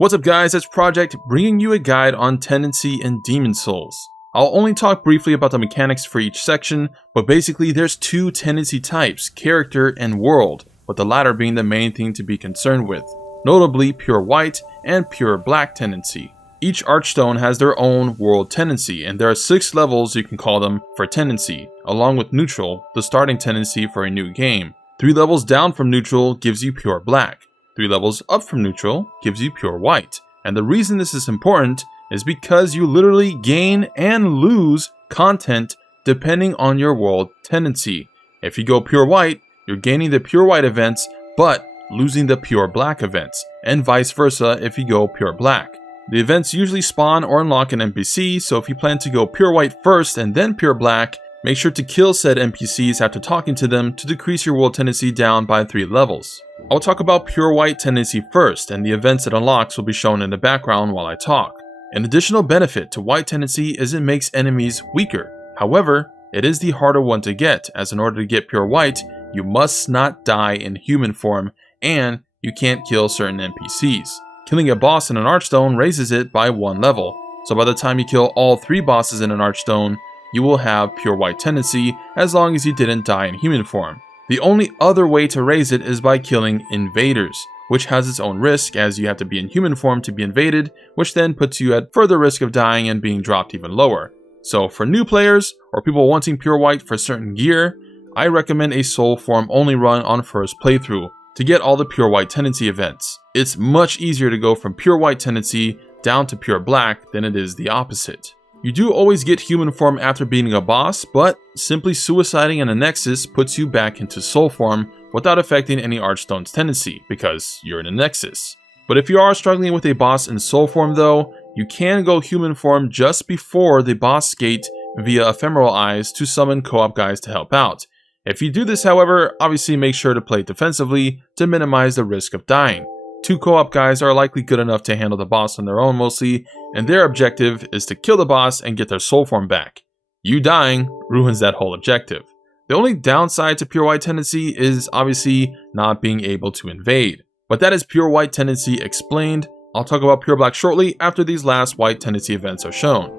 What's up guys, it's Project bringing you a guide on tendency in Demon Souls. I'll only talk briefly about the mechanics for each section, but basically there's two tendency types, character and world, with the latter being the main thing to be concerned with, notably pure white and pure black tendency. Each Archstone has their own world tendency, and there are 6 levels you can call them for tendency, along with neutral, the starting tendency for a new game. 3 levels down from neutral gives you pure black. 3 levels up from neutral gives you pure white. And the reason this is important is because you literally gain and lose content depending on your world tendency. If you go pure white, you're gaining the pure white events, but losing the pure black events, and vice versa if you go pure black. The events usually spawn or unlock an NPC, so if you plan to go pure white first and then pure black, make sure to kill said NPCs after talking to them to decrease your world tendency down by 3 levels. I'll talk about pure white tendency first, and the events it unlocks will be shown in the background while I talk. An additional benefit to white tendency is it makes enemies weaker. However, it is the harder one to get, as in order to get pure white, you must not die in human form, and you can't kill certain NPCs. Killing a boss in an Archstone raises it by 1 level, so by the time you kill all 3 bosses in an Archstone, you will have pure white tendency as long as you didn't die in human form. The only other way to raise it is by killing invaders, which has its own risk as you have to be in human form to be invaded, which then puts you at further risk of dying and being dropped even lower. So for new players or people wanting pure white for certain gear, I recommend a soul form only run on first playthrough to get all the pure white tendency events. It's much easier to go from pure white tendency down to pure black than it is the opposite. You do always get human form after beating a boss, but simply suiciding in a Nexus puts you back into soul form without affecting any Archstone's tendency, because you're in a Nexus. But if you are struggling with a boss in soul form though, you can go human form just before the boss gate via ephemeral eyes to summon co-op guys to help out. If you do this however, obviously make sure to play defensively to minimize the risk of dying. 2 co-op guys are likely good enough to handle the boss on their own mostly, and their objective is to kill the boss and get their soul form back. You dying ruins that whole objective. The only downside to pure white tendency is obviously not being able to invade. But that is pure white tendency explained. I'll talk about pure black shortly after these last white tendency events are shown.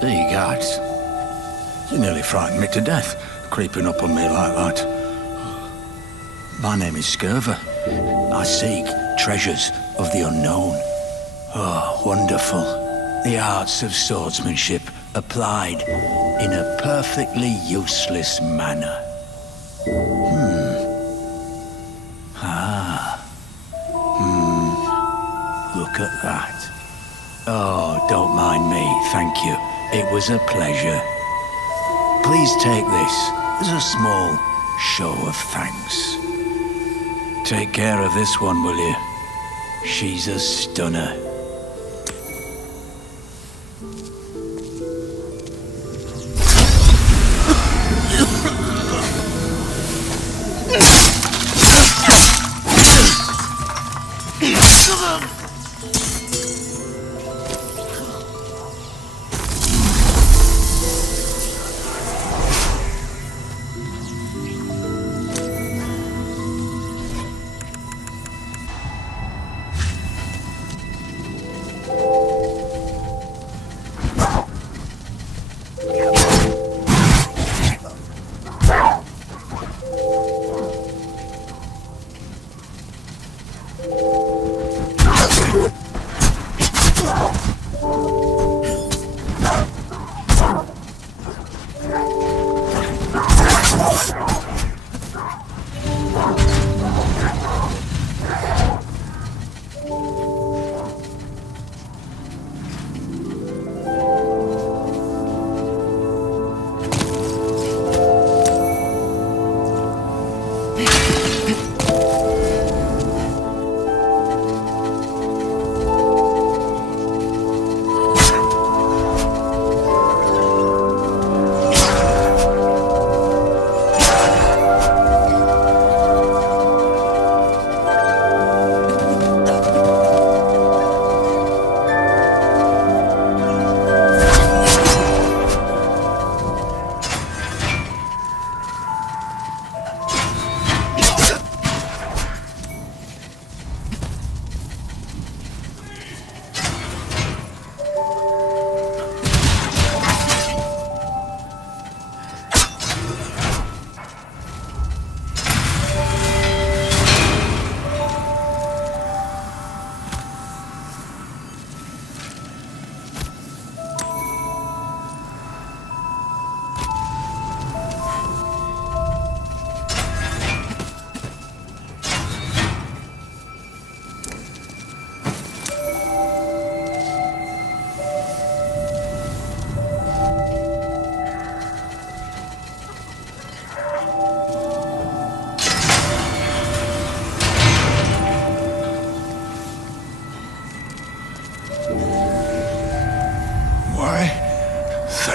There you guys. You nearly frightened me to death, creeping up on me like that. My name is Scurver. I seek treasures of the unknown. Oh, wonderful. The arts of swordsmanship applied in a perfectly useless manner. Look at that. Oh, don't mind me, thank you. It was a pleasure. Please take this as a small show of thanks. Take care of this one, will you? She's a stunner.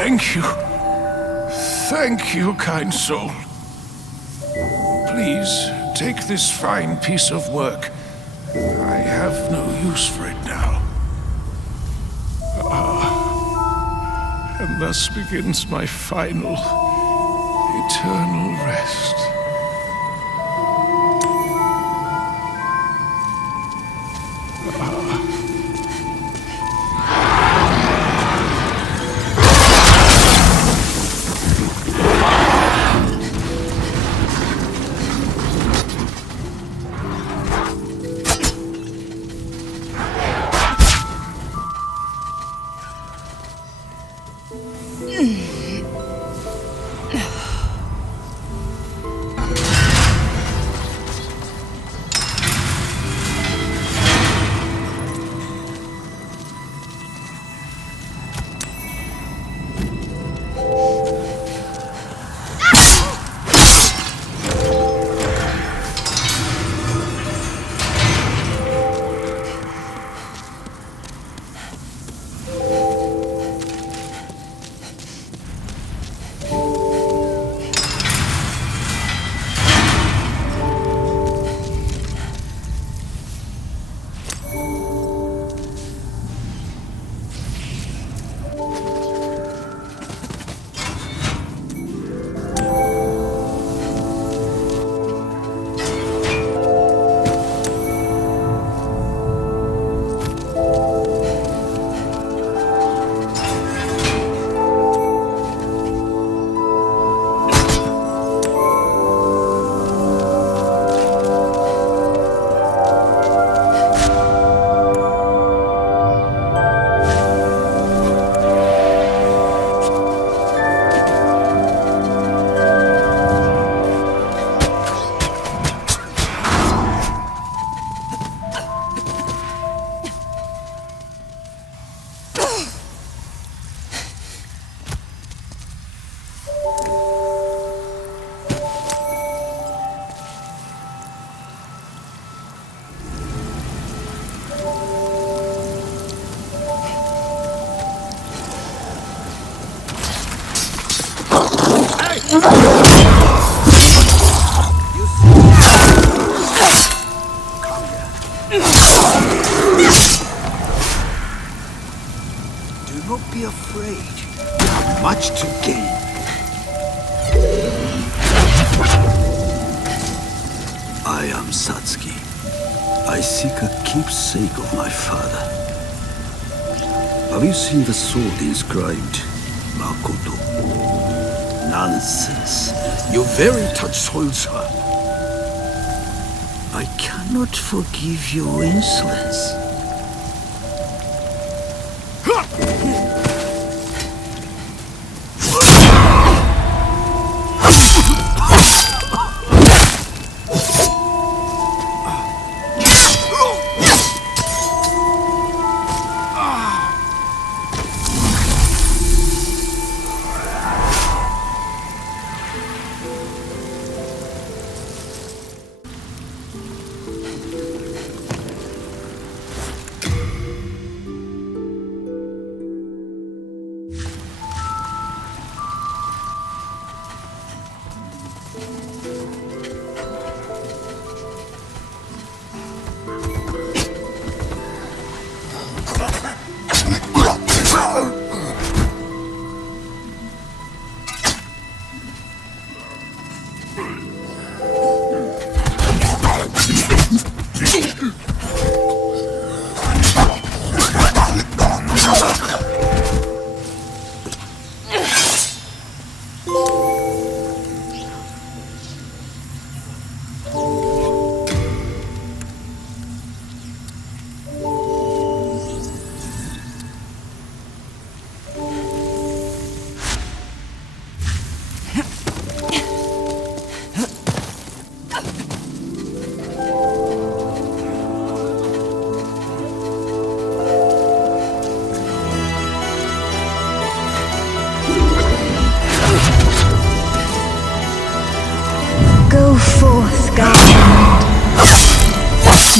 Thank you. Thank you, kind soul. Please, take this fine piece of work. I have no use for it now. And thus begins my final, eternal rest. not be afraid. You have much to gain. I am Satsuki. I seek a keepsake of my father. Have you seen the sword inscribed Makoto? Nonsense. You very touch soil, sir. I cannot forgive your insolence.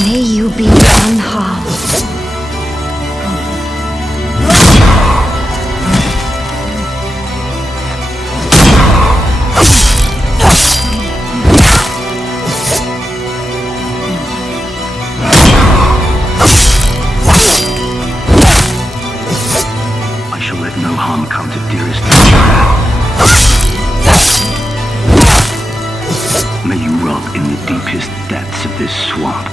May you be unharmed. this swamp.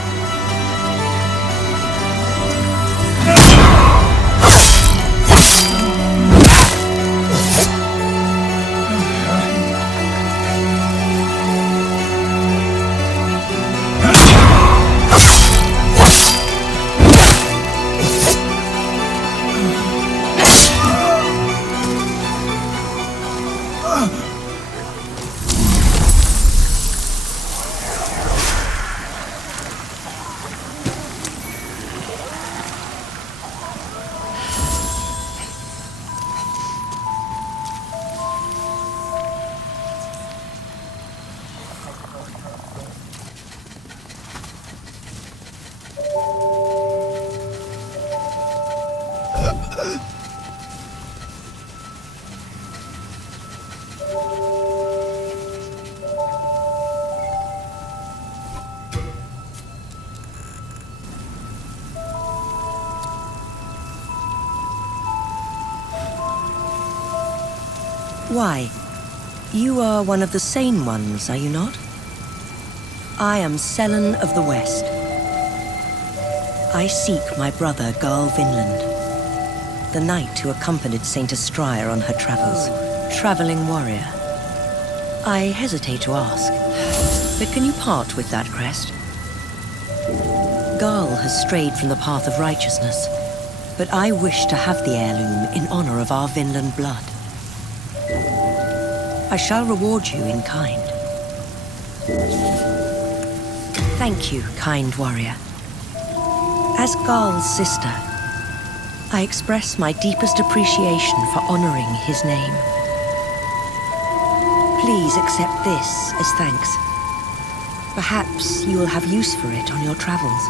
Why? You are one of the sane ones, are you not? I am Selen of the West. I seek my brother, Garl Vinland, the knight who accompanied Saint Estraya on her travels. Traveling warrior. I hesitate to ask, but can you part with that crest? Garl has strayed from the path of righteousness, but I wish to have the heirloom in honor of our Vinland blood. I shall reward you in kind. Thank you, kind warrior. As Garl's sister, I express my deepest appreciation for honoring his name. Please accept this as thanks. Perhaps you will have use for it on your travels.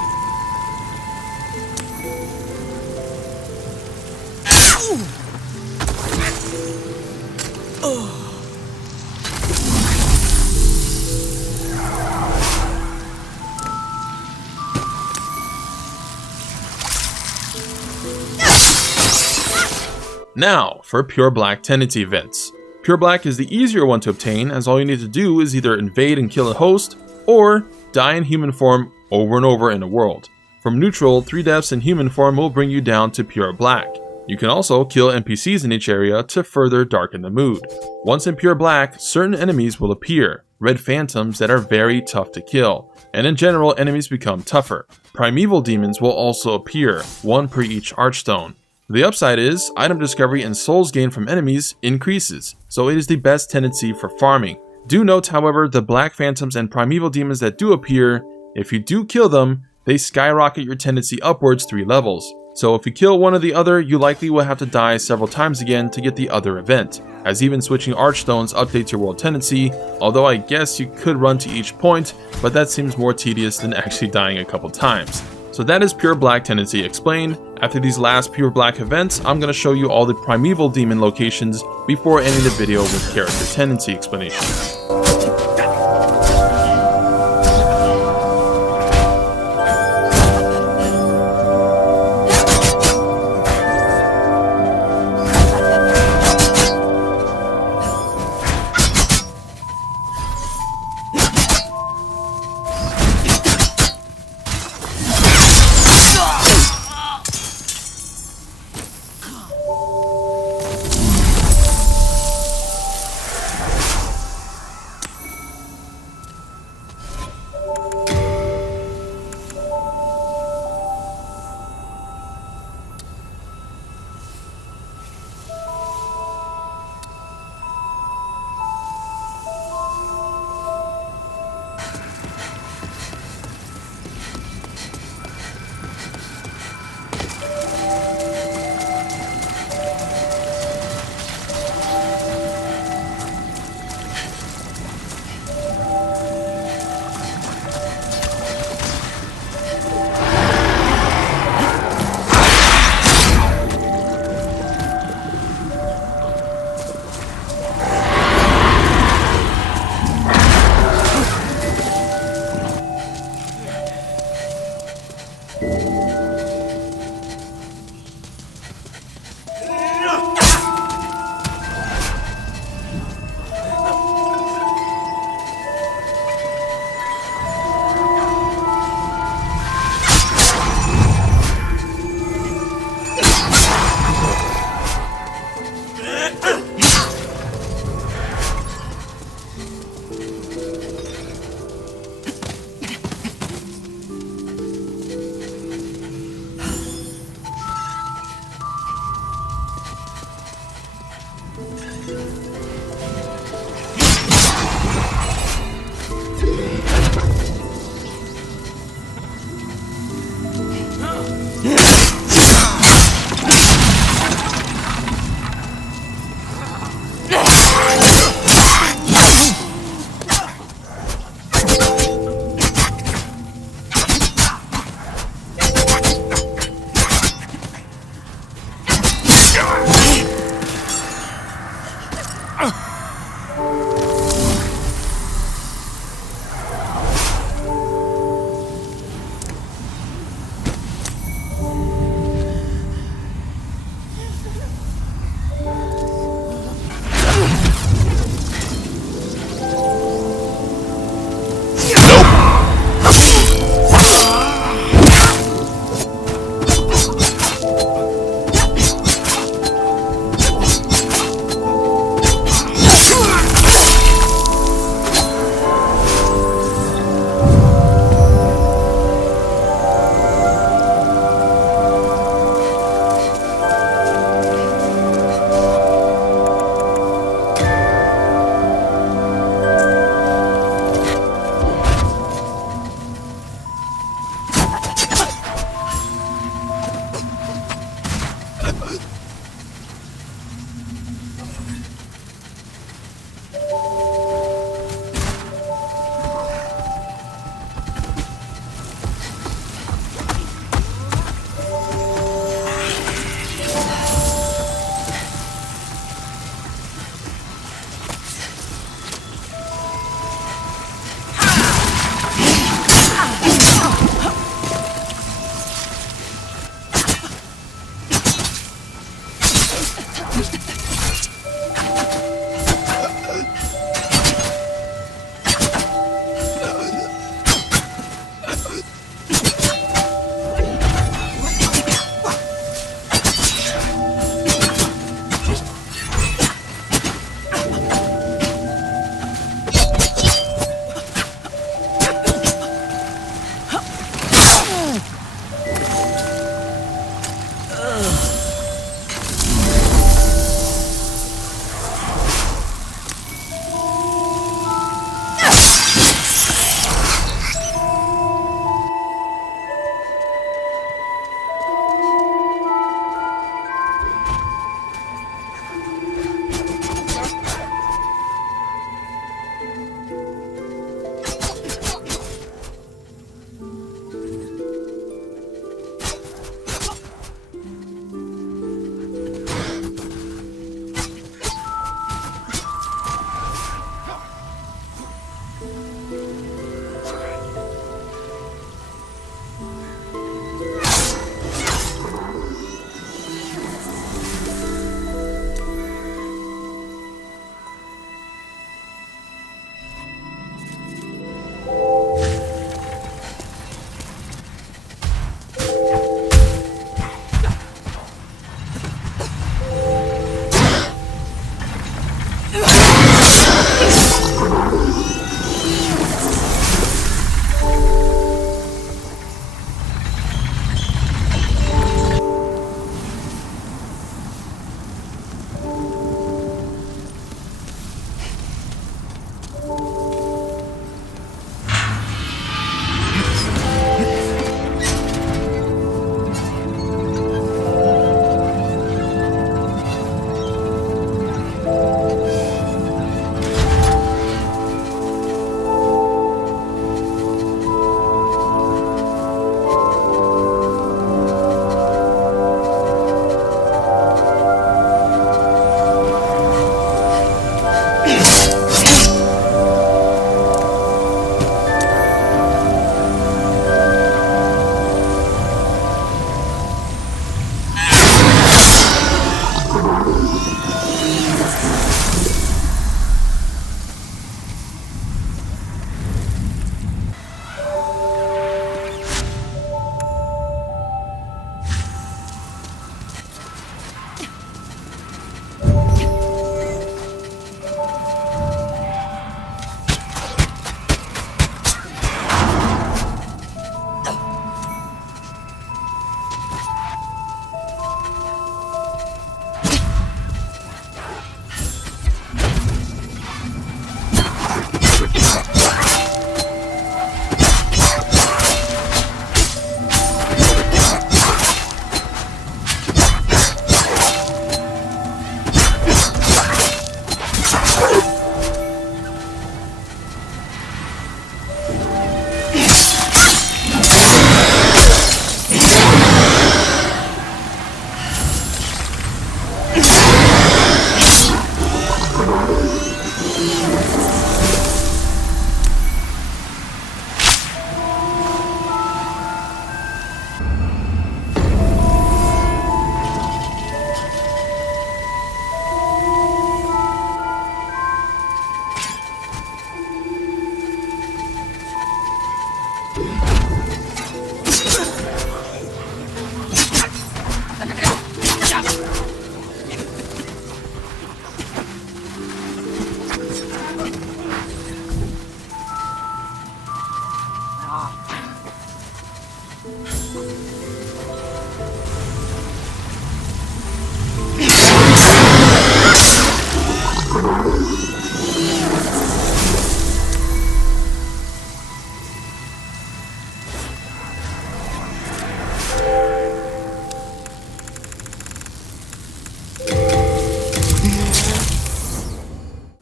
Now, for Pure Black tendency events. Pure Black is the easier one to obtain, as all you need to do is either invade and kill a host, or die in human form over and over in a world. From neutral, 3 deaths in human form will bring you down to Pure Black. You can also kill NPCs in each area to further darken the mood. Once in Pure Black, certain enemies will appear, red phantoms that are very tough to kill, and in general enemies become tougher. Primeval demons will also appear, 1 per each Archstone. The upside is, item discovery and souls gained from enemies increases, so it is the best tendency for farming. Do note, however, the black phantoms and primeval demons that do appear, if you do kill them, they skyrocket your tendency upwards 3 levels. So if you kill one or the other, you likely will have to die several times again to get the other event, as even switching Archstones updates your world tendency, although I guess you could run to each point, but that seems more tedious than actually dying a couple times. So that is Pure Black tendency explained. After these last Pure Black events, I'm going to show you all the Primeval Demon locations before ending the video with character tendency explanations.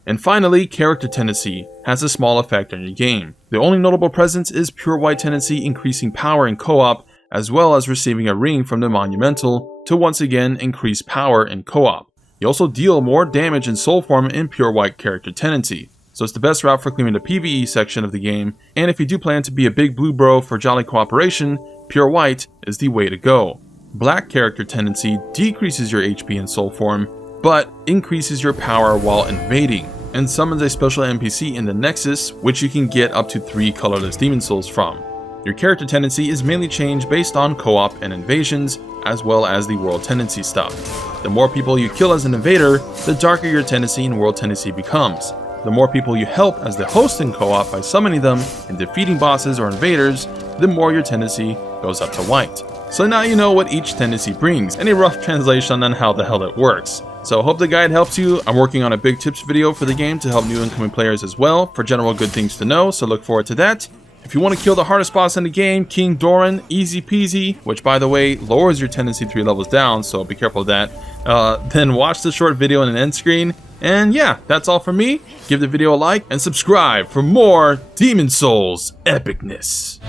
And finally, character tendency has a small effect on your game. The only notable presence is pure white tendency increasing power in co-op, as well as receiving a ring from the monumental to once again increase power in co-op. You also deal more damage in soul form in pure white character tendency, so it's the best route for clearing the PvE section of the game, and if you do plan to be a big blue bro for jolly cooperation, pure white is the way to go. Black character tendency decreases your HP in soul form, but increases your power while invading, and summons a special NPC in the Nexus, which you can get up to 3 colorless demon souls from. Your character tendency is mainly changed based on co-op and invasions, as well as the world tendency stuff. The more people you kill as an invader, the darker your tendency and world tendency becomes. The more people you help as the host in co-op by summoning them and defeating bosses or invaders, the more your tendency goes up to white. So now you know what each tendency brings, and a rough translation on how the hell it works. So hope the guide helps you. I'm working on a big tips video for the game to help new incoming players as well, for general good things to know, so look forward to that. If you want to kill the hardest boss in the game, King Doran, easy peasy, which by the way lowers your tendency 3 levels down, so be careful of that, then watch the short video in an end screen. And yeah, that's all from me. Give the video a like and subscribe for more Demon Souls epicness.